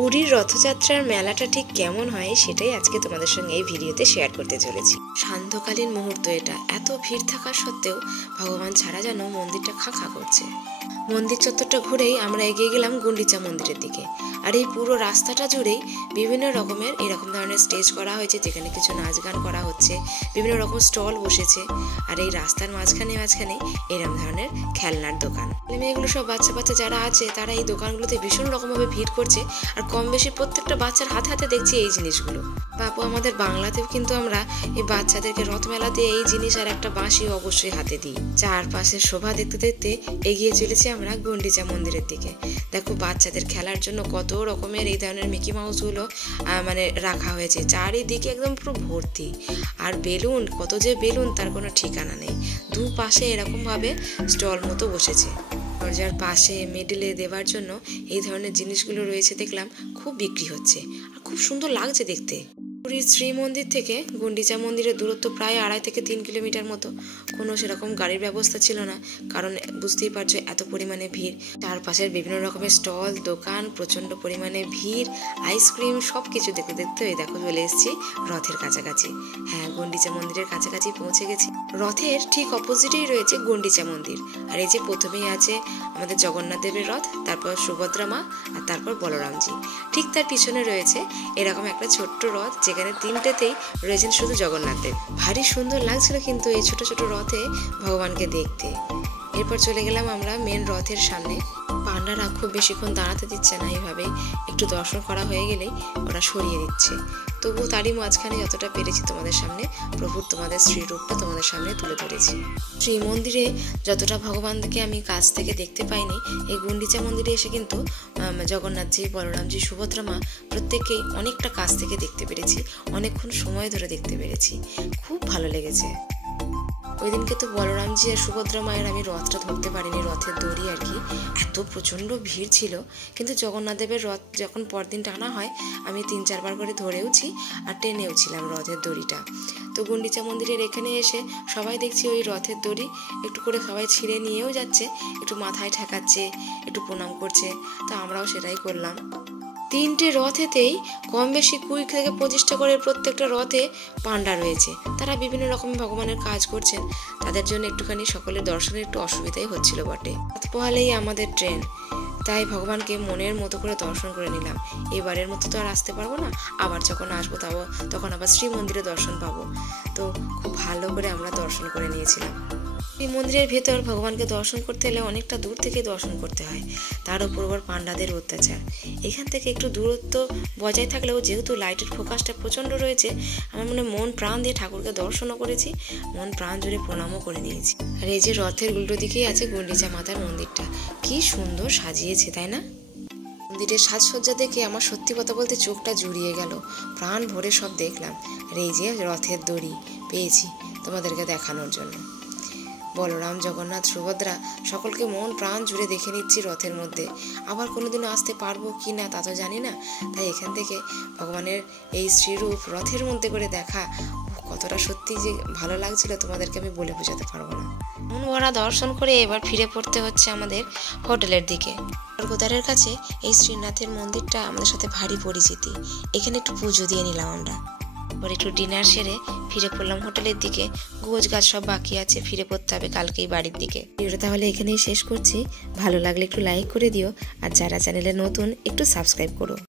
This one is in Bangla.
পুরীর রথযাত্রার মেলাটা ঠিক কেমন হয় সেটাই আজকে তোমাদের সঙ্গে এই ভিডিওতে শেয়ার করতে চলেছি। সান্ধ্যকালীন মুহূর্ত এটা, এত ভিড় থাকা সত্ত্বেও ভগবান ছাড়া যেন মন্দিরটা খাঁ খাঁ করছে। মন্দির চত্বরটা ঘুরেই আমরা এগিয়ে গেলাম গুন্ডিচা মন্দিরের দিকে। আর এই পুরো রাস্তাটা জুড়েই বিভিন্ন রকমের এরকম ধরনের স্টেজ করা হয়েছে, যেখানে কিছু নাচ গান করা হচ্ছে, বিভিন্ন রকম স্টল বসেছে। আর এই রাস্তার মাঝখানে এরকম ধরনের খেলনার দোকান। মেয়েগুলো সব বাচ্চা যারা আছে তারা এই দোকানগুলোতে ভীষণ রকমভাবে ভিড় করছে। আর কম বেশি প্রত্যেকটা বাচ্চার হাতে হাতে দেখছি এই জিনিসগুলো। বাপু আমাদের বাংলাতেও কিন্তু আমরা এই বাচ্চাদেরকে রথ মেলাতে এই জিনিস আর একটা বাঁশি অবশ্যই হাতে দিই। চারপাশে শোভা দেখতে দেখতে এগিয়ে চলেছি আমরা গুন্ডিচা মন্দিরের দিকে। দেখো বাচ্চাদের খেলার জন্য কত রকমের এই ধরনের মিকি মাউসগুলো রাখা হয়েছে, চারিদিকে একদম পুরো ভর্তি। আর বেলুন, কত যে বেলুন তার কোনো ঠিকানা নেই। দুপাশে এরকম ভাবে স্টল মতো বসেছে। দরজার পাশে মিডলে দেওয়ার জন্য এই ধরনের জিনিসগুলো রয়েছে, দেখলাম খুব বিক্রি হচ্ছে আর খুব সুন্দর লাগছে দেখতে। পুরীর শ্রী মন্দির থেকে গুন্ডিচা মন্দিরের দূরত্ব প্রায় 2.5 থেকে 3 কিলোমিটার মতো। কোনো সেরকম গাড়ির ব্যবস্থা ছিল না, কারণ বুঝতেই পারছো এত পরিমাণে ভিড়। চারপাশের বিভিন্ন রকমের স্টল, দোকান, প্রচন্ড পরিমাণে ভিড়, আইসক্রিম, সব কিছু দেখতে দেখতে ওই দেখো চলে এসেছি রথের কাছাকাছি। হ্যাঁ, গুন্ডিচা মন্দিরের কাছাকাছি পৌঁছে গেছি। রথের ঠিক অপোজিটেই রয়েছে গুন্ডিচা মন্দির। আর এই যে প্রথমেই আছে আমাদের জগন্নাথ দেবের রথ, তারপর সুভদ্রা মা, আর তারপর বলরামজি। ঠিক তার পিছনে রয়েছে এরকম একটা ছোট্ট রথ, যেখানে 3টেতেই রয়েছেন শুধু জগন্নাথ দেব। ভারী সুন্দর লাগছিল কিন্তু এই ছোট ছোট রথে ভগবানকে দেখতে। এরপর চলে গেলাম আমরা মেন রথের সামনে। পান্ডারা খুব বেশিক্ষণ দাঁড়াতে দিচ্ছে না, এইভাবে একটু দর্শন করা হয়ে গেলেই ওরা সরিয়ে দিচ্ছে। তবুও তারই মাঝখানে যতটা পেরেছি তোমাদের সামনে প্রভুর তোমাদের শ্রীরূপটা তোমাদের সামনে তুলে ধরেছি। শ্রী মন্দিরে যতটা ভগবানকে আমি কাছ থেকে দেখতে পাইনি, এই গুন্ডিচা মন্দিরে এসে কিন্তু জগন্নাথজি, বলরামজি, সুভদ্রা মা প্রত্যেককেই অনেকটা কাছ থেকে দেখতে পেরেছি, অনেকক্ষণ সময় ধরে দেখতে পেরেছি। খুব ভালো লেগেছে। ওই দিনকে তো বলরামজি আর সুভদ্রা মায়ের আমি রথটা ধরতে পারিনি, রথের দড়ি আর কি, এত প্রচণ্ড ভিড় ছিল। কিন্তু জগন্নাথ দেবের রথ যখন পরদিন টানা হয় আমি 3-4 বার করে ধরেওছি আর টেনেওছিলাম রথের দড়িটা। তো গুন্ডিচা মন্দিরের এখানে এসে সবাই দেখছি ওই রথের দড়ি একটু করে সবাই ছিঁড়ে নিয়েও যাচ্ছে, একটু মাথায় ঠেকাচ্ছে, একটু প্রণাম করছে। তো আমরাও সেটাই করলাম। 3টে রথেতেই কম বেশি 20 থেকে 25টা করে প্রত্যেকটা রথে পান্ডা রয়েছে। তারা বিভিন্ন রকম ভগবানের কাজ করছেন, তাদের জন্য একটুখানি সকলের দর্শনের একটু অসুবিধাই হচ্ছিল বটে। রাত পোহালেই আমাদের ট্রেন, তাই ভগবানকে মনের মতো করে দর্শন করে নিলাম। এবারের মতো তো আর আসতে পারবো না, আবার যখন আসবো তখন আবার শ্রী মন্দিরে দর্শন পাবো। তো খুব ভালো করে আমরা দর্শন করে নিয়েছিলাম। এই মন্দিরের ভেতর ভগবানকে দর্শন করতে হলে অনেকটা দূর থেকে দর্শন করতে হয়, তার উপর আবার পান্ডাদের অত্যাচার। এখান থেকে একটু দূরত্ব বজায় থাকলেও যেহেতু লাইটের ফোকাসটা প্রচণ্ড রয়েছে, আমার মন প্রাণ দিয়ে ঠাকুরকে দর্শনও করেছি, মন প্রাণ জুড়ে প্রণামও করে নিয়েছি। আর এই যে রথের উল্টো দিকেই আছে গুন্ডিচা মাতার মন্দিরটা, কি সুন্দর সাজিয়েছে তাই না? মন্দিরের সাজসজ্জা দেখে আমার সত্যি কথা বলতে চোখটা জুড়িয়ে গেল, প্রাণ ভরে সব দেখলাম। আর এই যে রথের দড়ি পেয়েছি তোমাদেরকে দেখানোর জন্য। বলরাম, জগন্নাথ, সুভদ্রা সকলকে মন প্রাণ জুড়ে দেখে নিচ্ছি রথের মধ্যে। আবার কোনোদিনও আসতে পারবো কি না তা তো জানি না, তাই এখান থেকে ভগবানের এই শ্রীরূপ রথের মধ্যে করে দেখা কতটা সত্যি যে ভালো লাগছিল তোমাদেরকে আমি বলে বোঝাতে পারবো না। মন ভরা দর্শন করে এবার ফিরে পড়তে হচ্ছে আমাদের হোটেলের দিকে। স্বর্গদ্বারের কাছে এই শ্রীনাথের মন্দিরটা আমাদের সাথে ভারী পরিচিতি, এখানে একটু পুজো দিয়ে নিলাম আমরা। পরে একটু ডিনার সেরে ফিরে পড়লাম হোটেলের দিকে। গোছ গাছ সব বাকি আছে, ফিরে পড়তে হবে কালকেই বাড়ির দিকে। ভিডিওটা তাহলে এখানেই শেষ করছি। ভালো লাগলে একটু লাইক করে দিও, আর যারা চ্যানেলে নতুন একটু সাবস্ক্রাইব করো।